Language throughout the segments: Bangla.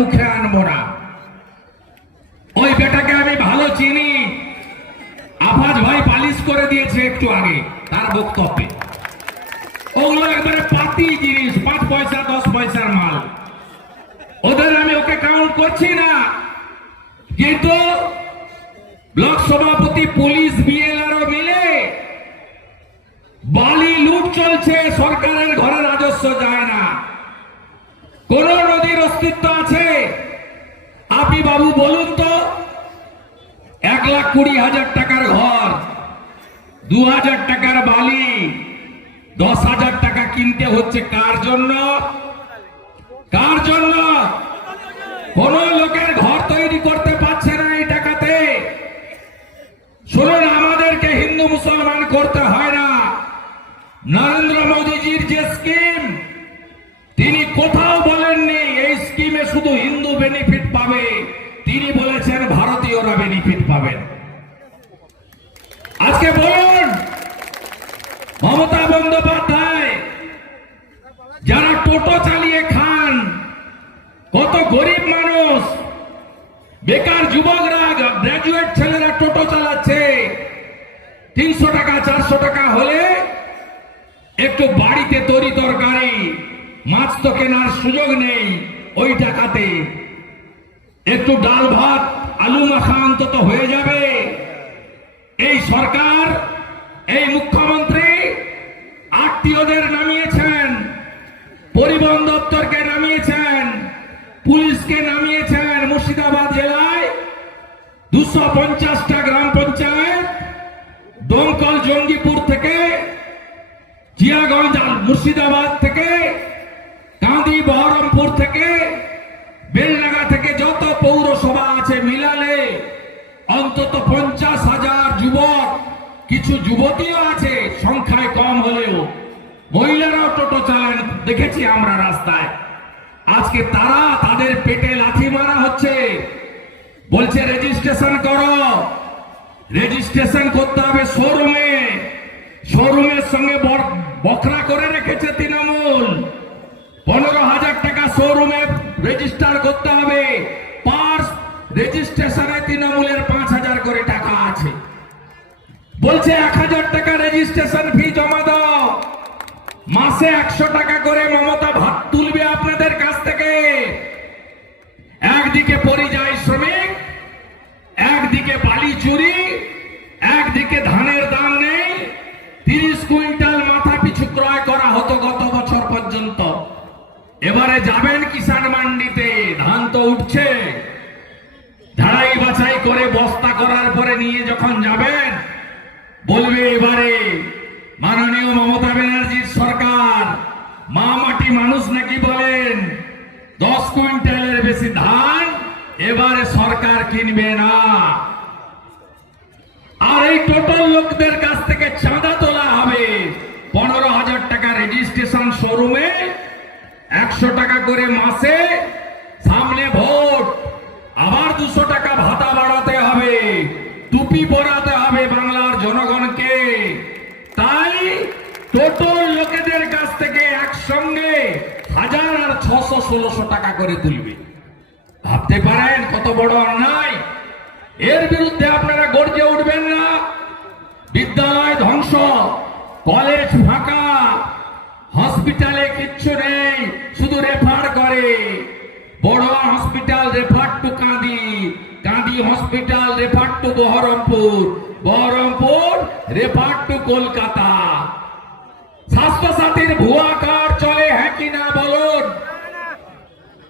মুখে আনবো না। ওই বেটাকে আমি ভালো চিনি, আফাজ ভাই পালিশ করে দিয়েছে একটু আগে তার বক্তব্যে। ওগুলো একবারে পাতি জিনিস, 5 পয়সা 10 পয়সার মাল। ওদের আমি ওকে কাউন্ট করছি না, কিন্তু ব্লক সভাপতি, পুলিশ, বিএলআরও মিলে বালি লুট চলছে, সরকারের ঘরে রাজস্ব যায় না। কোন নদীর অস্তিত্ব আছে? আপনি বাবু বলুন তো, 1,20,000 টাকার ঘর, 2,000 টাকার বালি, 10,000 টাকা কিনতে হচ্ছে কার জন্য? কার জন্য? কোন লোকের ঘর তৈরি করতে পারছে না এই টাকাতে। শুনুন, আমাদেরকে হিন্দু মুসলমান করতে হয় না। নরেন্দ্র মোদীজির যে স্কিম, তিনি কোথাও বলেননি এই স্কিমে শুধু হিন্দু বেনিফিট পাবে, তিনি বলেছেন ভারতীয়রা বেনিফিট পাবেন। আজকে বলুন, মমতা বন্দ্যোপাধ্যায় যারা টোটো চালিয়ে খান, কত গরিব মানুষ, বেকার যুবকরা, গ্রাজুয়েট ছেলেরা টোটো চালাচ্ছে, 300 টাকা 400 টাকা হলে একটু বাড়িতে তরি তরকারি, মাছ তো কেনার সুযোগ নেই, ওই টাকাতে একটু ডাল ভাত আলু মাখা অন্তত হয়ে যাবে। এই সরকার, এই মুখ্যমন্ত্রী আত্মীয়দের নামিয়েছেন, পরিবহন দপ্তরকে নামিয়েছেন, পুলিশকে নামিয়েছেন। মুর্শিদাবাদ জেলায় 250টা গ্রাম পঞ্চায়েত, দমকল জঙ্গিপুর থেকে, জিয়াগঞ্জ মুর্শিদাবাদ থেকে, কাঁদি বহরমপুর থেকে, বেলডাঙ্গা থেকে যত পৌরসভা আছে মিলালে অন্তত 50,000 যুবক, কিছু যুবতীও আছে, সংখ্যায় কম হলেও মহিলারাও টোটো চালান, দেখেছি আমরা রাস্তায়। আজকে তারা, তাদের পেটে লাথি মারা হচ্ছে, বলছে রেজিস্ট্রেশন করো। রেজিস্ট্রেশন করতে হবে শোরুমে, শোরুমের সঙ্গে বকরা করে রেখেছে তৃণমূল। 15,000 টাকা শোরুমে রেজিস্টার করতে হবে, পার রেজিস্ট্রেশনে তৃণমূলের 5,000 করে টাকা আছে। বলছে 1,000 টাকা রেজিস্ট্রেশন ফি জমা দাও, মাসে 100 টাকা করে মমতা ভাত তুলবে আপনাদের কাছ থেকে। একদিকে পরিযায়ী শ্রমিক, একদিকে বালি চুরি, একদিকে ধানের দাম নেই। 30 কুইন্টাল মাথা পিছু ক্রয় করা হতো গত বছর পর্যন্ত। এবারে যাবেন কিষাণ মান্ডিতে, ধান তো উঠছে, ঝাড়াই বাছাই করে বস্তা করার পরে নিয়ে যখন যাবেন, বলবে এবারে মাননীয় মমতা ব্যানার্জির সরকার মা মাটি মানুষ নাকি বলেন, 10 কুইন্টালের বেশি ধান এবারে সরকার কিনবে না। আর এই টোটাল লোকদের কাছ থেকে চাঁদা তোলা হবে। 15,000 টাকা রেজিস্ট্রেশন শোরুমে, 100 টাকা করে মাসে, সামনে ভোট, আবার 200 টাকা ভাতা বাড়াতে হবে, টুপি পরাতে হবে বাংলার জনগণকে। তাই টোটাল লোকেদের কাছ থেকে একসঙ্গে 1000 আর 600-1600 টাকা করে তুলবে। ভাবতে পারেন কত বড় অন্যায়। এর বিরুদ্ধে আপনারা গর্জে উঠবেন না? বিদ্যালয় ধ্বংস, কলেজ ফাঁকা, হসপিটালে কিচ্ছু নেই, শুধু রেফার করে। বড় হসপিটাল রেফার টু কাঁদি, কাঁদি hospital refer to Baharampur, Baharampur refer to Kolkata. স্বাস্থ্য সাথীর ভুয়া কার্ড চলে, হ্যাঁ কি না বলুন?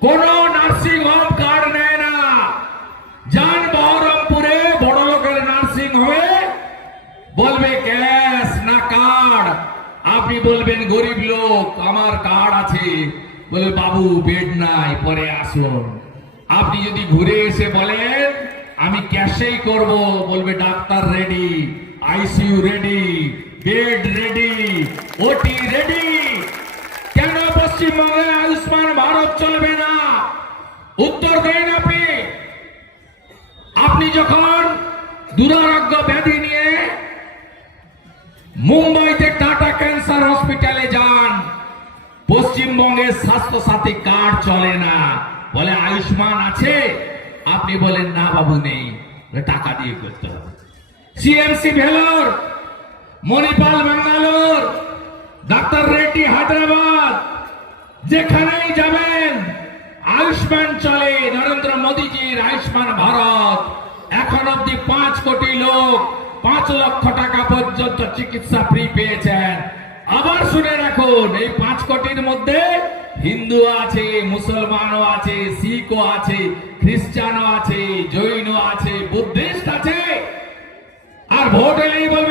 কোন নার্সিং হোম কার্ড নেয় না। যান বহরমপুরে বড় লোকের নার্সিং হোমে, বলবে ক্যাশ না কার্ড। আপনি বলবেন গরিব লোক, আমার কার্ড আছে, বলে বাবু বেড নাই, পরে আসুন। আপনি যদি ঘুরে এসে বলেন আমি ক্যাশেই করব, বলবে doctor ready, ICU ready, bed ready, ওটি রেডি। কেন পশ্চিমবঙ্গে আয়ুষ্মান ভারত চলবে না? উত্তর দেন আপনি। আপনি যখন দুরারোগ্য ব্যাধি নিয়ে মুম্বাইতে টাটা ক্যান্সার হসপিটালে যান, পশ্চিমবঙ্গের স্বাস্থ্য সাথী কার্ড চলে না। বলে আয়ুষ্মান আছে, আপনি বলেন না বাবু নেই, বলে টাকা দিয়ে করতে হবে। সিএমসি ভেলোর, মণিপাল ব্যাঙ্গালোর, ডাক্তার রেড্ডি হায়দ্রাবাদ, যেখানেই যাবেন আয়ুষ্মান চলে। নরেন্দ্র মোদীজির আয়ুষ্মান ভারত, এখন অব্দি 5 কোটি লোক 5 লক্ষ টাকা পর্যন্ত চিকিৎসা ফ্রি পেয়েছেন। আবার শুনে রাখুন, এই 5 কোটির মধ্যে হিন্দু আছে, মুসলমানও আছে, শিখও আছে, খ্রিস্টানও আছে, জৈন আছে, বুদ্ধিস্ট আছে। আর ভোট এলেই বলবে